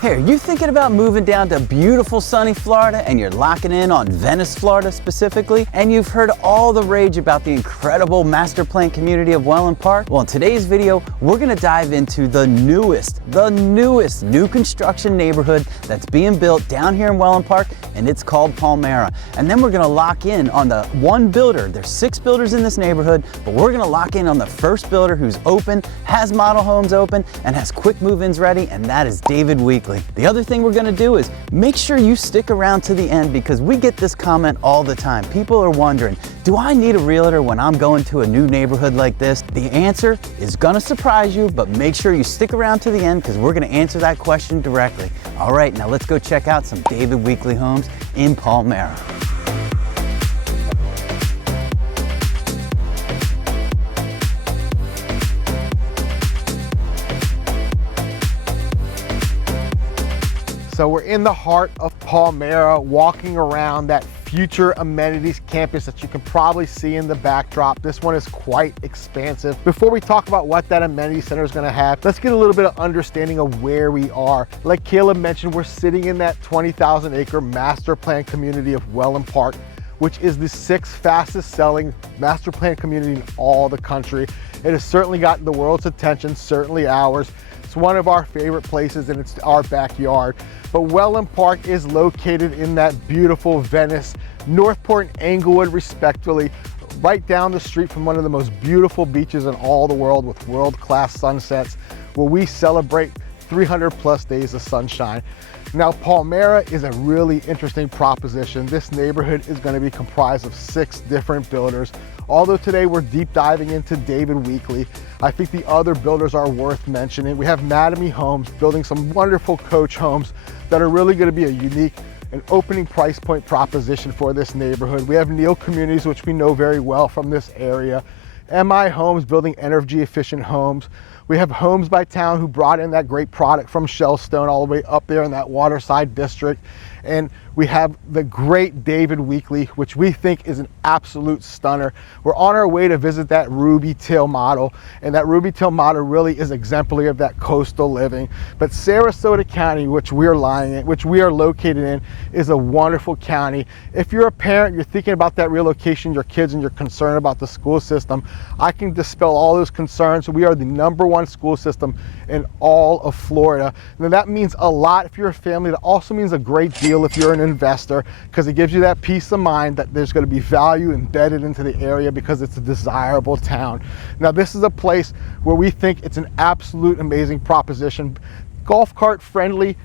Hey, are you thinking about moving down to beautiful sunny Florida and you're locking in on Venice, Florida specifically? And you've heard all the rage about the incredible master plan community of Wellen Park? Well, in today's video, we're gonna dive into the newest new construction neighborhood that's being built down here in Wellen Park, and it's called Palmera. And then we're gonna lock in on the one builder. There's 6 builders in this neighborhood, but we're gonna lock in on the first builder who's open, has model homes open, and has quick move-ins ready, and that is David Weekley. The other thing we're gonna do is make sure you stick around to the end, because we get this comment all the time. People are wondering, do I need a realtor when I'm going to a new neighborhood like this? The answer is gonna surprise you, but make sure you stick around to the end because we're gonna answer that question directly. All right, now let's go check out some David Weekley homes in Palmera. So we're in the heart of Palmera, walking around that future amenities campus that you can probably see in the backdrop. This one is quite expansive. Before we talk about what that amenity center is gonna have, let's get a little bit of understanding of where we are. Like Caleb mentioned, we're sitting in that 20,000 acre master plan community of Wellen Park, which is the 6th fastest selling master plan community in all the country. It has certainly gotten the world's attention, certainly ours. It's one of our favorite places and it's our backyard. But Wellen Park is located in that beautiful Venice, Northport and Englewood respectively, right down the street from one of the most beautiful beaches in all the world with world-class sunsets, where we celebrate 300 plus days of sunshine. Now, Palmera is a really interesting proposition. This neighborhood is going to be comprised of 6 different builders. Although today we're deep diving into David Weekley, I think the other builders are worth mentioning. We have Mattamy Homes building some wonderful coach homes that are really going to be a unique and opening price point proposition for this neighborhood. We have Neal Communities, which we know very well from this area. MI Homes building energy efficient homes. We have Homes by Towne, who brought in that great product from Shellstone all the way up there in that waterside district. And we have the great David Weekley, which we think is an absolute stunner. We're on our way to visit that Rubytail model, and that Rubytail model really is exemplary of that coastal living. But Sarasota County, which we are located in, is a wonderful county. If you're a parent, you're thinking about that relocation, your kids, and you're concerned about the school system, I can dispel all those concerns. We are the #1 school system in all of Florida. Now that means a lot if you're a family. That also means a great deal if you're an investor, because it gives you that peace of mind that there's going to be value embedded into the area because it's a desirable town. Now this is a place where we think it's an absolute amazing proposition. Golf cart friendly,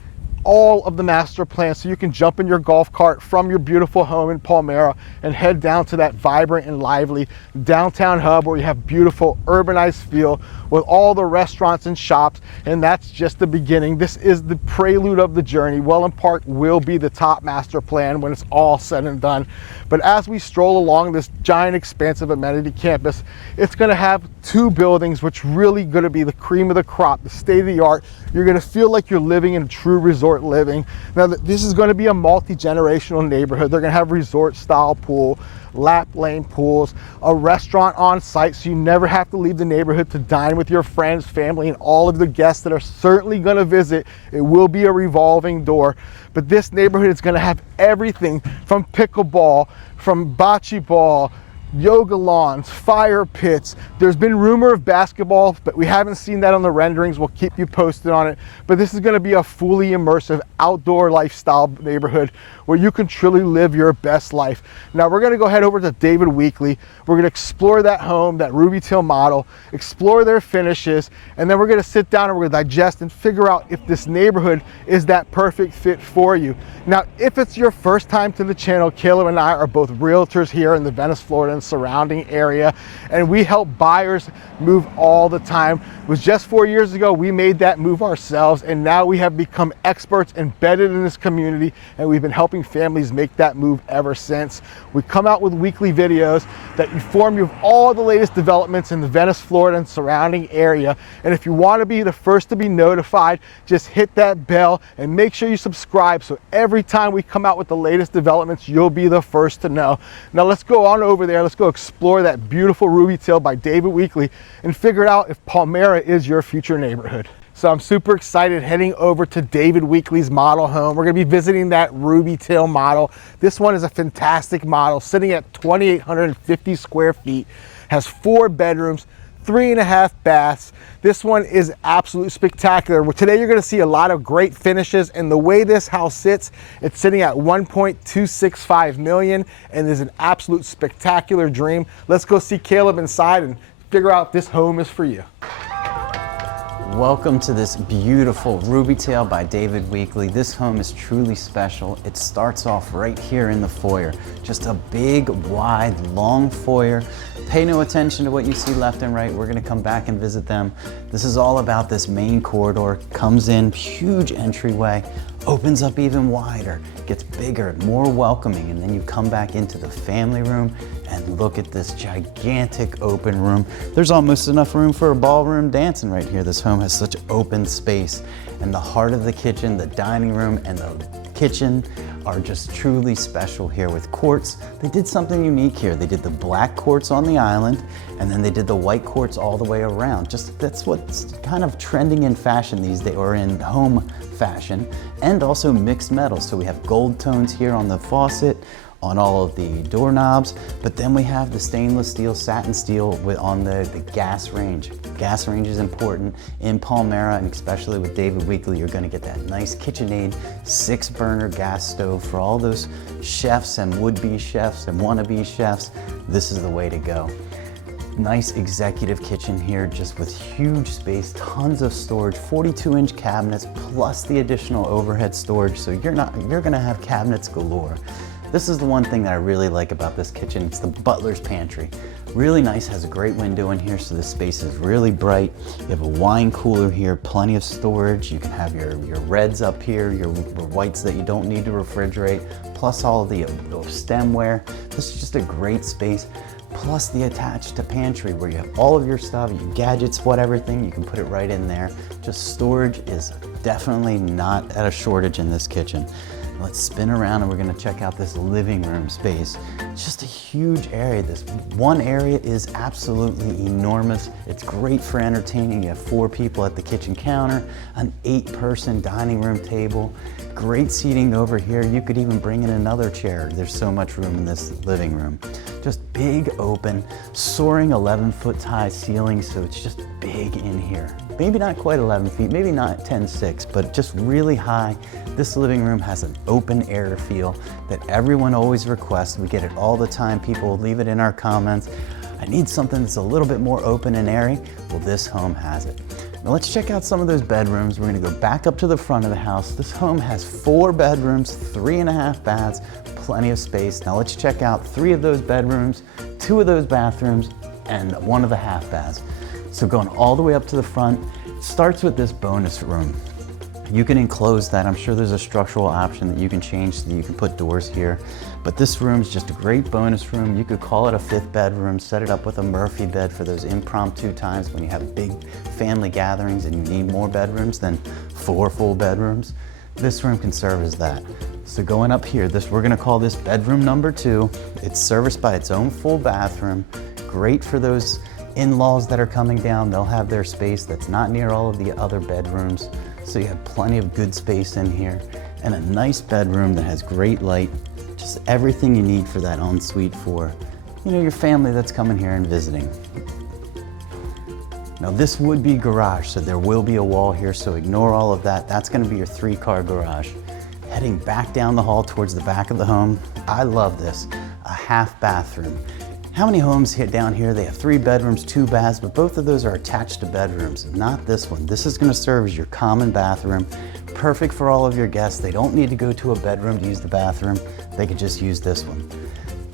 all of the master plan, so you can jump in your golf cart from your beautiful home in Palmera and head down to that vibrant and lively downtown hub where you have beautiful urbanized feel with all the restaurants and shops, and that's just the beginning. This is the prelude of the journey. Wellen Park will be the top master plan when it's all said and done. But as we stroll along this giant expansive amenity campus, it's gonna have 2 buildings which really gonna be the cream of the crop, the state of the art. You're gonna feel like you're living in true resort living. Now this is gonna be a multi-generational neighborhood. They're gonna have resort style pool, lap lane pools, a restaurant on site, so you never have to leave the neighborhood to dine with your friends, family, and all of the guests that are certainly going to visit. It will be a revolving door, but this neighborhood is going to have everything from pickleball, from bocce ball, yoga lawns, fire pits. There's been rumor of basketball, but we haven't seen that on the renderings. We'll keep you posted on it. But this is going to be a fully immersive outdoor lifestyle neighborhood where you can truly live your best life. Now we're going to go head over to David Weekley. We're going to explore that home, that Rubytail model, explore their finishes, and then we're going to sit down and we're going to digest and figure out if this neighborhood is that perfect fit for you. Now, if it's your first time to the channel, Caleb and I are both realtors here in the Venice, Florida and surrounding area, and we help buyers move all the time. It was just 4 years ago we made that move ourselves, and now we have become experts embedded in this community, and we've been helping families make that move ever since. We come out with weekly videos that inform you of all the latest developments in the Venice, Florida and surrounding area. And if you want to be the first to be notified, just hit that bell and make sure you subscribe, so every time we come out with the latest developments, you'll be the first to know. Now let's go on over there. Let's go explore that beautiful Rubytail by David Weekley and figure out if Palmera is your future neighborhood. So I'm super excited heading over to David Weekley's model home. We're gonna be visiting that Rubytail model. This one is a fantastic model, sitting at 2,850 square feet, has 4 bedrooms, 3.5 baths. This one is absolutely spectacular. Well, today you're gonna see a lot of great finishes, and the way this house sits, it's sitting at 1.265 million and is an absolute spectacular dream. Let's go see Caleb inside and figure out if this home is for you. Welcome to this beautiful Rubytail by David Weekley. This home is truly special. It starts off right here in the foyer. Just a big, wide, long foyer. Pay no attention to what you see left and right. We're gonna come back and visit them. This is all about this main corridor. Comes in, huge entryway, opens up even wider, gets bigger, more welcoming, and then you come back into the family room and look at this gigantic open room. There's almost enough room for a ballroom dancing right here. This home has such open space, and the heart of the kitchen, the dining room, and the kitchen are just truly special here with quartz. They did something unique here. They did the black quartz on the island, and then they did the white quartz all the way around. Just that's what's kind of trending in fashion these days, or in home fashion, and also mixed metals. So we have gold tones here on the faucet, on all of the doorknobs, but then we have the stainless steel, satin steel on the gas range. Gas range is important in Palmera, and especially with David Weekley, you're gonna get that nice KitchenAid 6-burner gas stove for all those chefs and would-be chefs and wannabe chefs. This is the way to go. Nice executive kitchen here, just with huge space, tons of storage, 42-inch cabinets, plus the additional overhead storage, so you're gonna have cabinets galore. This is the one thing that I really like about this kitchen. It's the butler's pantry. Really nice, has a great window in here, so the space is really bright. You have a wine cooler here, plenty of storage. You can have your reds up here, your whites that you don't need to refrigerate, plus all of the stemware. This is just a great space. Plus the attached to pantry where you have all of your stuff, your gadgets, everything, you can put it right in there. Just storage is definitely not at a shortage in this kitchen. Let's spin around and we're gonna check out this living room space. It's just a huge area. This one area is absolutely enormous. It's great for entertaining. You have 4 people at the kitchen counter, an 8-person dining room table, great seating over here. You could even bring in another chair. There's so much room in this living room. Just big, open, soaring 11-foot high ceiling, so it's just big in here. Maybe not quite 11 feet, maybe not 10.6, but just really high. This living room has an open air feel that everyone always requests. We get it all the time. People leave it in our comments. I need something that's a little bit more open and airy. Well, this home has it. Now let's check out some of those bedrooms. We're gonna go back up to the front of the house. This home has 4 bedrooms, 3.5 baths, plenty of space. Now let's check out 3 of those bedrooms, 2 of those bathrooms, and 1 of the half baths. So going all the way up to the front, it starts with this bonus room. You can enclose that. I'm sure there's a structural option that you can change so that you can put doors here. But this room is just a great bonus room. You could call it a 5th bedroom, set it up with a Murphy bed for those impromptu times when you have big family gatherings and you need more bedrooms than 4 full bedrooms. This room can serve as that. So going up here, we're gonna call this bedroom number 2. It's serviced by its own full bathroom. Great for those in-laws that are coming down. They'll have their space that's not near all of the other bedrooms. So you have plenty of good space in here, and a nice bedroom that has great light. Just everything you need for that ensuite for, your family that's coming here and visiting. Now this would be garage, so there will be a wall here, so ignore all of that. That's gonna be your 3-car garage. Heading back down the hall towards the back of the home, I love this, a half bathroom. How many homes down here, they have 3 bedrooms, 2 baths, but both of those are attached to bedrooms, not this one. This is gonna serve as your common bathroom, perfect for all of your guests. They don't need to go to a bedroom to use the bathroom. They could just use this one.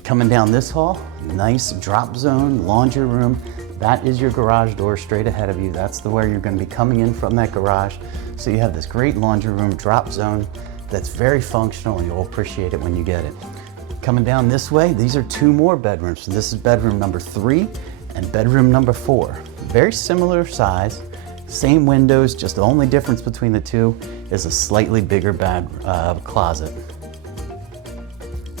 Coming down this hall, nice drop zone, laundry room. That is your garage door straight ahead of you. That's where you're gonna be coming in from that garage. So you have this great laundry room, drop zone that's very functional, and you'll appreciate it when you get it. Coming down this way, these are 2 more bedrooms. So this is bedroom number 3 and bedroom number 4. Very similar size, same windows, just the only difference between the 2 is a slightly bigger closet.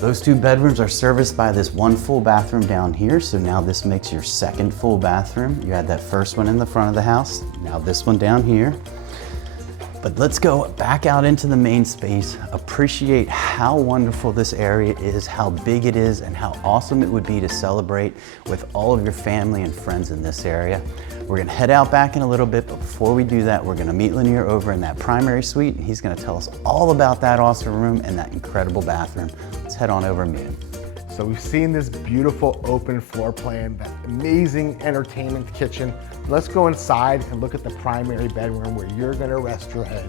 Those 2 bedrooms are serviced by this 1 full bathroom down here. So now this makes your 2nd full bathroom. You had that first one in the front of the house, now this one down here. But let's go back out into the main space, appreciate how wonderful this area is, how big it is, and how awesome it would be to celebrate with all of your family and friends in this area. We're gonna head out back in a little bit, but before we do that, we're gonna meet Lanir over in that primary suite, and he's gonna tell us all about that awesome room and that incredible bathroom. Let's head on over and meet him. So we've seen this beautiful open floor plan, that amazing entertainment kitchen. Let's go inside and look at the primary bedroom where you're gonna rest your head.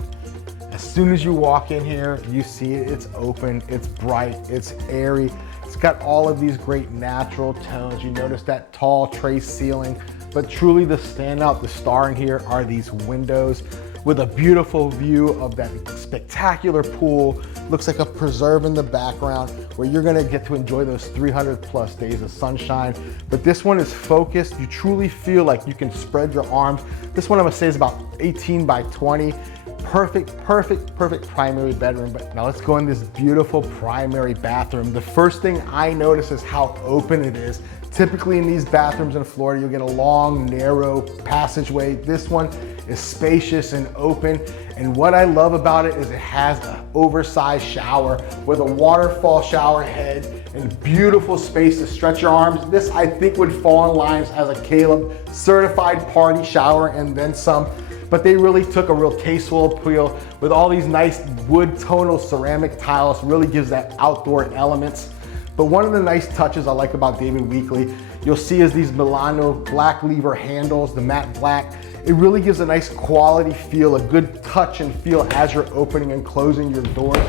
As soon as you walk in here, you see it, it's open, it's bright, it's airy. It's got all of these great natural tones. You notice that tall tray ceiling, but truly the standout, the star in here are these windows with a beautiful view of that spectacular pool. Looks like a preserve in the background where you're gonna get to enjoy those 300 plus days of sunshine. But this one is focused. You truly feel like you can spread your arms. This one I'm gonna say is about 18 by 20. Perfect primary bedroom. But now let's go in this beautiful primary bathroom. The first thing I notice is how open it is. Typically in these bathrooms in Florida, you'll get a long, narrow passageway. This one is spacious and open. And what I love about it is it has an oversized shower with a waterfall shower head and beautiful space to stretch your arms. This I think would fall in lines as a Caleb certified party shower and then some. But they really took a real tasteful appeal with all these nice wood tonal ceramic tiles, really gives that outdoor elements. But one of the nice touches I like about David Weekley, you'll see is these Milano black lever handles, the matte black. It really gives a nice quality feel, a good touch and feel as you're opening and closing your doors.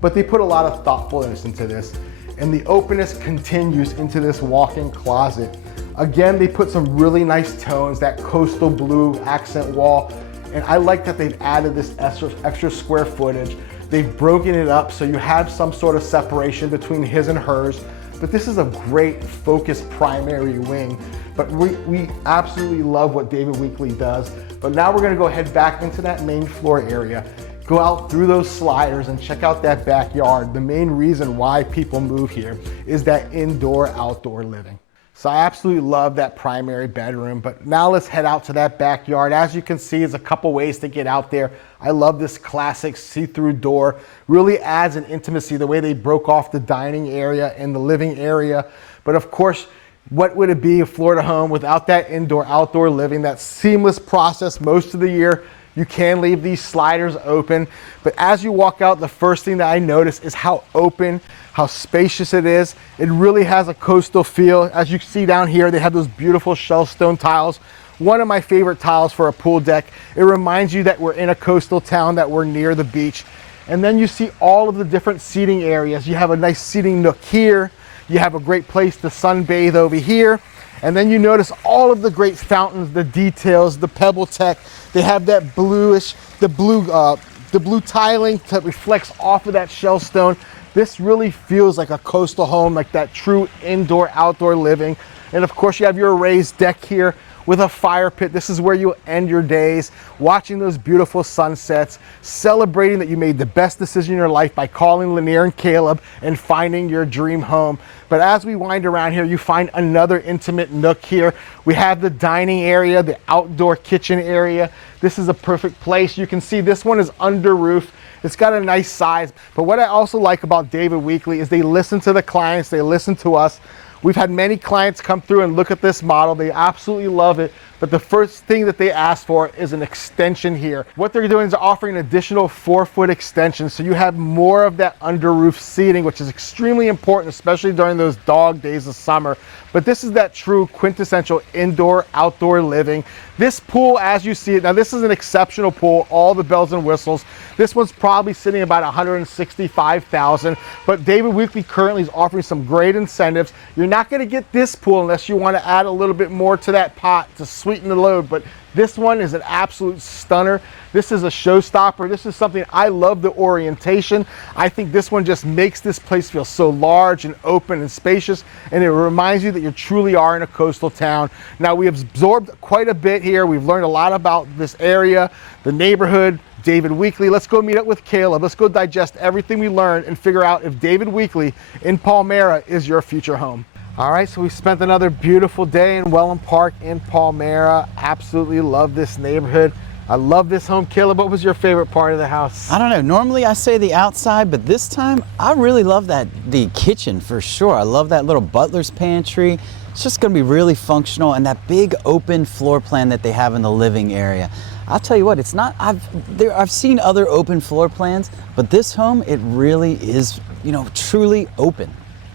But they put a lot of thoughtfulness into this. And the openness continues into this walk-in closet. Again, they put some really nice tones, that coastal blue accent wall. And I like that they've added this extra square footage. They've broken it up so you have some sort of separation between his and hers. But this is a great focused primary wing. But we absolutely love what David Weekley does. But now we're gonna go head back into that main floor area, go out through those sliders and check out that backyard. The main reason why people move here is that indoor-outdoor living. So I absolutely love that primary bedroom, but now let's head out to that backyard. As you can see, there's a couple ways to get out there. I love this classic see-through door. Really adds an intimacy, the way they broke off the dining area and the living area. But of course, what would it be a Florida home without that indoor-outdoor living, that seamless process most of the year? You can leave these sliders open, but as you walk out, the first thing that I notice is how open, how spacious it is. It really has a coastal feel. As you see down here, they have those beautiful shell stone tiles. One of my favorite tiles for a pool deck. It reminds you that we're in a coastal town, that we're near the beach. And then you see all of the different seating areas. You have a nice seating nook here. You have a great place to sunbathe over here. And then you notice all of the great fountains, the details, the pebble tech. They have that bluish, the blue tiling that reflects off of that shell stone. This really feels like a coastal home, like that true indoor-outdoor living. And of course you have your raised deck here with a fire pit. This is where you end your days, watching those beautiful sunsets, celebrating that you made the best decision in your life by calling Lanir and Caleb and finding your dream home. But as we wind around here, you find another intimate nook here. We have the dining area, the outdoor kitchen area. This is a perfect place. You can see this one is under roof. It's got a nice size. But what I also like about David Weekley is they listen to the clients, they listen to us. We've had many clients come through and look at this model. They absolutely love it. But the first thing that they ask for is an extension here. What they're doing is offering an additional 4-foot extension, so you have more of that under roof seating, which is extremely important, especially during those dog days of summer. But this is that true quintessential indoor-outdoor living. This pool, as you see it, now this is an exceptional pool, all the bells and whistles. This one's probably sitting about $165,000, but David Weekley currently is offering some great incentives. You're not gonna get this pool unless you wanna add a little bit more to that pot to sweeten the load, but this one is an absolute stunner. This is a showstopper. This is something I love, the orientation. I think this one just makes this place feel so large and open and spacious, and it reminds you that you truly are in a coastal town. Now, we have absorbed quite a bit here. We've learned a lot about this area, the neighborhood, David Weekley. Let's go meet up with Caleb. Let's go digest everything we learned and figure out if David Weekley in Palmera is your future home. All right, so we spent another beautiful day in Wellen Park in Palmera. Absolutely love this neighborhood. I love this home. Caleb, what was your favorite part of the house? I don't know, normally I say the outside, but this time I really love the kitchen for sure. I love that little butler's pantry. It's just gonna be really functional, and that big open floor plan that they have in the living area. I'll tell you what, it's not, I've seen other open floor plans, but this home, it really is, you know, truly open.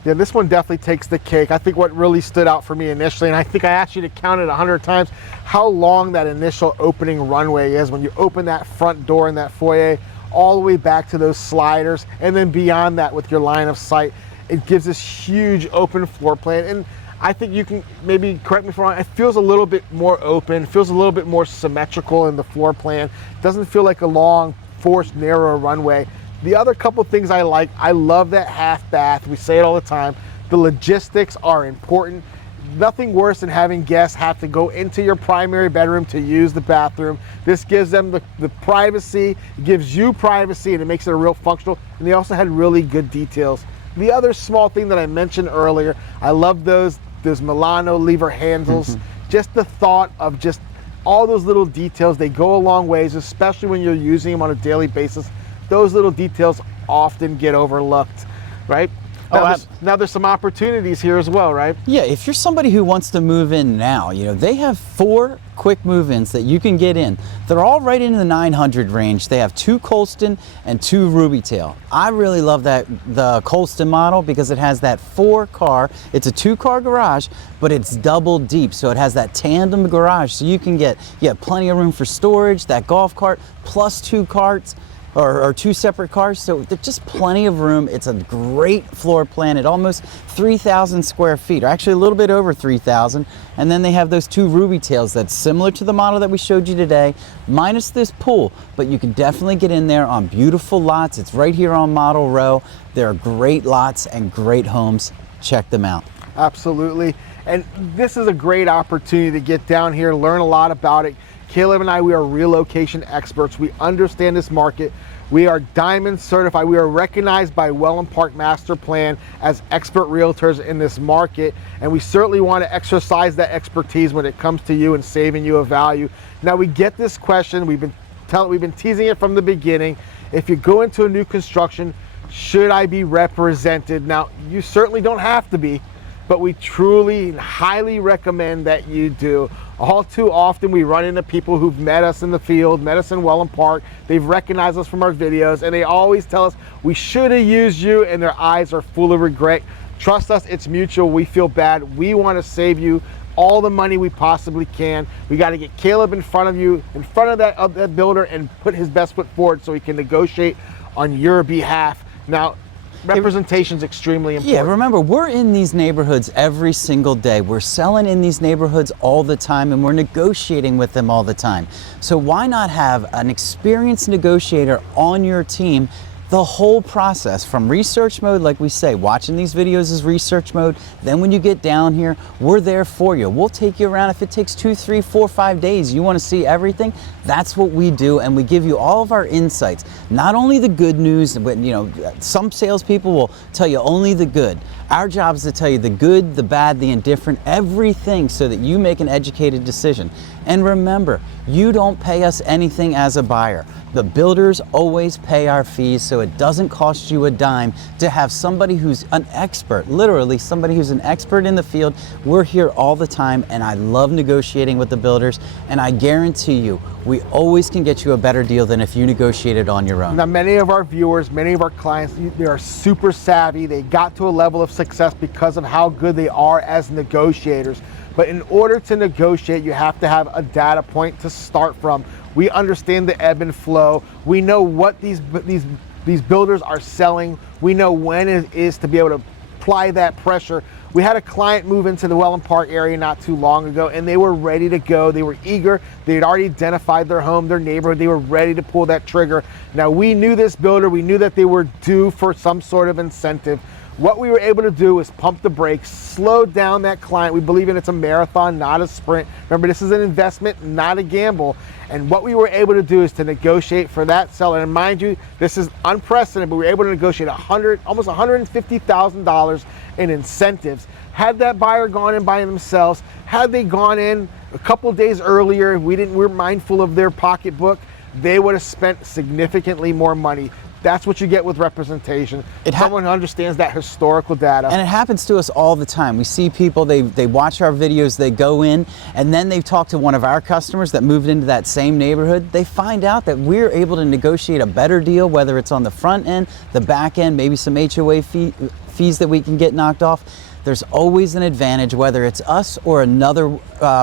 Yeah, this one definitely takes the cake. I think what really stood out for me initially, and I think I asked you to count it 100 times, how long that initial opening runway is when you open that front door in that foyer, all the way back to those sliders, and then beyond that with your line of sight. It gives this huge open floor plan, and I think you can maybe correct me if I'm wrong, it feels a little bit more open, feels a little bit more symmetrical in the floor plan. It doesn't feel like a long, forced, narrow runway. The other couple things I like, I love that half bath. We say it all the time. The logistics are important. Nothing worse than having guests have to go into your primary bedroom to use the bathroom. This gives them the privacy, gives you privacy, and it makes it a real functional. And they also had really good details. The other small thing that I mentioned earlier, I love those Milano lever handles. Just the thought of just all those little details, they go a long ways, especially when you're using them on a daily basis. Those little details often get overlooked, right? Now there's some opportunities here as well, right? Yeah, if you're somebody who wants to move in now, you know, they have 4 quick move-ins that you can get in. They're all right in the 900 range. They have 2 Colston and 2 Rubytail. I really love the Colston model because it has that 4-car, it's a 2-car garage, but it's double deep. So it has that tandem garage. So you can get, plenty of room for storage, that golf cart, plus 2 carts. Or 2 separate cars, so there's just plenty of room. It's a great floor plan at almost 3,000 square feet, or actually a little bit over 3,000. And then they have those 2 Rubytails that's similar to the model that we showed you today, minus this pool, but you can definitely get in there on beautiful lots. It's right here on Model Row. There are great lots and great homes. Check them out. Absolutely, and this is a great opportunity to get down here, learn a lot about it. Caleb and I, we are relocation experts. We understand this market. We are diamond certified. We are recognized by Wellen Park Master Plan as expert realtors in this market. And we certainly want to exercise that expertise when it comes to you and saving you a value. Now we get this question, we've been teasing it from the beginning. If you go into a new construction, should I be represented? Now, you certainly don't have to be, but we truly highly recommend that you do. All too often we run into people who've met us in the field, met us in Wellen Park, they've recognized us from our videos, and they always tell us, we should have used you, and their eyes are full of regret. Trust us, it's mutual. We feel bad. We want to save you all the money we possibly can. We got to get Caleb in front of you, in front of that builder, and put his best foot forward so he can negotiate on your behalf. Now, representation is extremely important. Yeah, remember, we're in these neighborhoods every single day. We're selling in these neighborhoods all the time, and we're negotiating with them all the time. So why not have an experienced negotiator on your team the whole process, from research mode, like we say, watching these videos is research mode. Then when you get down here, we're there for you. We'll take you around. If it takes 2, 3, 4, 5 days, you want to see everything, that's what we do. And we give you all of our insights, not only the good news, but you know, some salespeople will tell you only the good. Our job is to tell you the good, the bad, the indifferent, everything, so that you make an educated decision. And remember, you don't pay us anything as a buyer. The builders always pay our fees, so it doesn't cost you a dime to have somebody who's an expert, literally somebody who's an expert in the field. We're here all the time, and I love negotiating with the builders, and I guarantee you, we always can get you a better deal than if you negotiated on your own. Now, many of our viewers, many of our clients, they are super savvy. They got to a level of success because of how good they are as negotiators. But in order to negotiate, you have to have a data point to start from. We understand the ebb and flow. We know what these builders are selling. We know when it is to be able to apply that pressure. We had a client move into the Wellen Park area not too long ago, and they were ready to go. They were eager. They had already identified their home, their neighborhood. They were ready to pull that trigger. Now, we knew this builder. We knew that they were due for some sort of incentive. What we were able to do is pump the brakes, slow down that client. We believe in it's a marathon, not a sprint. Remember, this is an investment, not a gamble. And what we were able to do is to negotiate for that seller. And mind you, this is unprecedented, but we were able to negotiate almost $150,000 in incentives. Had that buyer gone in by themselves, had they gone in a couple of days earlier, we're mindful of their pocketbook, they would have spent significantly more money. That's what you get with representation. Someone who understands that historical data. And it happens to us all the time. We see people, they watch our videos, they go in, and then they talk to one of our customers that moved into that same neighborhood. They find out that we're able to negotiate a better deal, whether it's on the front end, the back end, maybe some HOA fees that we can get knocked off. There's always an advantage, whether it's us or another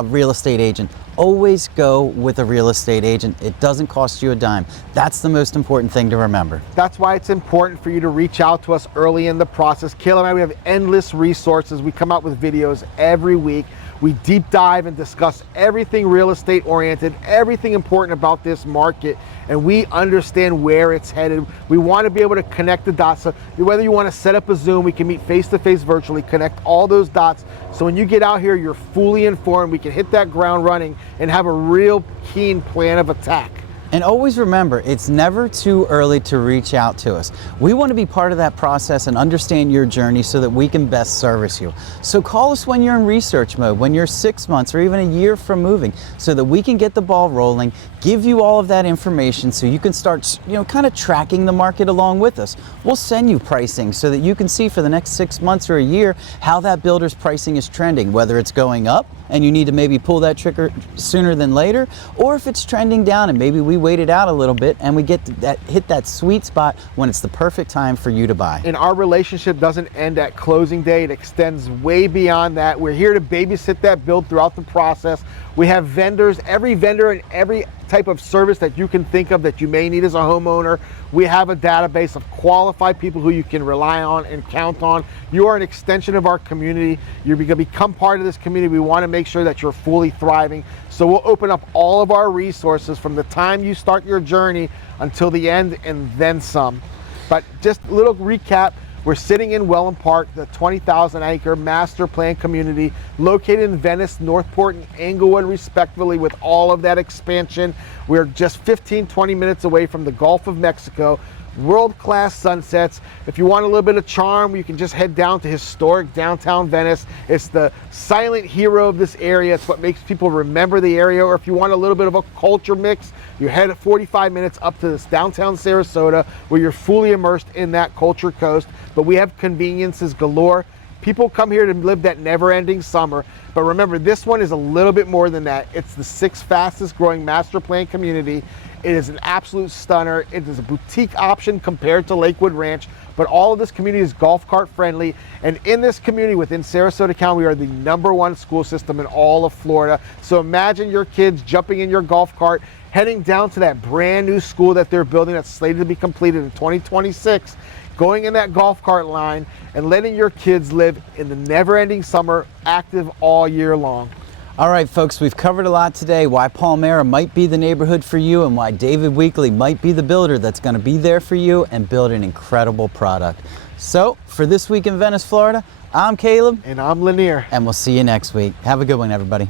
real estate agent. Always go with a real estate agent. It doesn't cost you a dime. That's the most important thing to remember. That's why it's important for you to reach out to us early in the process. Caleb and I, we have endless resources. We come out with videos every week. We deep dive and discuss everything real estate oriented, everything important about this market, and we understand where it's headed. We want to be able to connect the dots. So whether you want to set up a Zoom, we can meet face-to-face virtually, connect all those dots. So when you get out here, you're fully informed. We can hit that ground running and have a real keen plan of attack. And always remember, it's never too early to reach out to us. We want to be part of that process and understand your journey so that we can best service you. So call us when you're in research mode, when you're 6 months or even a year from moving, so that we can get the ball rolling, give you all of that information so you can start, kind of tracking the market along with us. We'll send you pricing so that you can see for the next 6 months or a year how that builder's pricing is trending, whether it's going up and you need to maybe pull that trigger sooner than later, or if it's trending down and maybe we wait it out a little bit and we get to hit that sweet spot when it's the perfect time for you to buy. And our relationship doesn't end at closing day. It extends way beyond that. We're here to babysit that build throughout the process. We have vendors, every vendor and every type of service that you can think of that you may need as a homeowner. We have a database of qualified people who you can rely on and count on. You are an extension of our community. You're going to become part of this community. We want to make sure that you're fully thriving. So we'll open up all of our resources from the time you start your journey until the end and then some. But just a little recap. We're sitting in Wellen Park, the 20,000 acre master plan community located in Venice, Northport, and Englewood respectively. With all of that expansion, we're just 15-20 minutes away from the Gulf of Mexico. World-class sunsets. If you want a little bit of charm, you can just head down to historic downtown Venice. It's the silent hero of this area. It's what makes people remember the area. Or if you want a little bit of a culture mix, you head at 45 minutes up to this downtown Sarasota where you're fully immersed in that culture coast. But we have conveniences galore. People come here to live that never-ending summer. But remember, this one is a little bit more than that. It's the 6th fastest growing master plan community. It is an absolute stunner. It is a boutique option compared to Lakewood Ranch, but all of this community is golf cart friendly. And in this community within Sarasota County, we are the #1 school system in all of Florida. So imagine your kids jumping in your golf cart, heading down to that brand new school that they're building that's slated to be completed in 2026, going in that golf cart line and letting your kids live in the never-ending summer, active all year long. All right, folks, we've covered a lot today. Why Palmera might be the neighborhood for you and why David Weekley might be the builder that's going to be there for you and build an incredible product. So for This Week in Venice, Florida, I'm Caleb. And I'm Lanir. And we'll see you next week. Have a good one, everybody.